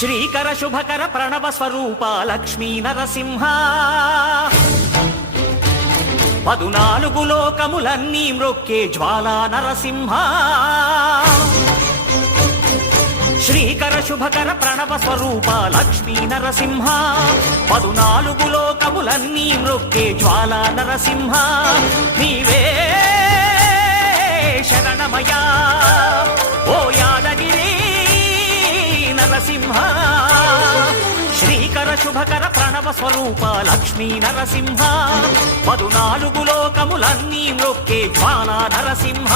శ్రీకర శుభకర ప్రణవ స్వరూప లక్ష్మీ నరసింహ 14 లోకములన్నీ మ్రొక్కే జ్వాలా నరసింహ శ్రీకర శుభకర ప్రణవ స్వరూప లక్ష్మీ నరసింహ 14 లోకములన్నీ మ్రొక్కే జ్వాలా నరసింహ నీవే శరణమయా ఓ యాదగిరి నరసింహ శ్రీకర శుభకర ప్రణవ స్వరూప లక్ష్మీ నరసింహ 14 లోకములన్నీ మ్రొక్కే జ్వాలా నరసింహ